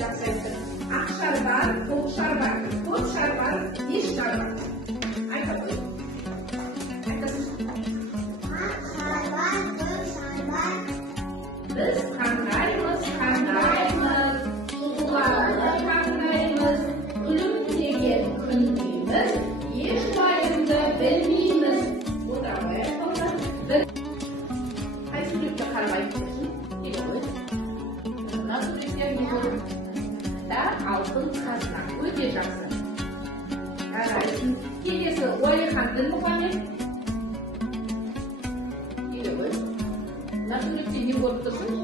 жақсы айтты. Ақ шар бар, көк шар бар. Көк шар бар, бес шар бар. Айта қой. Айтасың. Ақ шар бар, көк шар бар. Біз қандаймыз, қандаймыз. Туғалы қандаймыз. Күлімдеген күн дейміз. Еш уайымды білмейміз. Одан аяқталды. Бір қай суретке қарап айтып неге ғой? Мына суреттер не болып? Алтын қазына. Өте жақсы. Қарайсың. Келесі Уәлихан Дінмұхамед. Неге ғой? Мына суретте не болып тұрсың?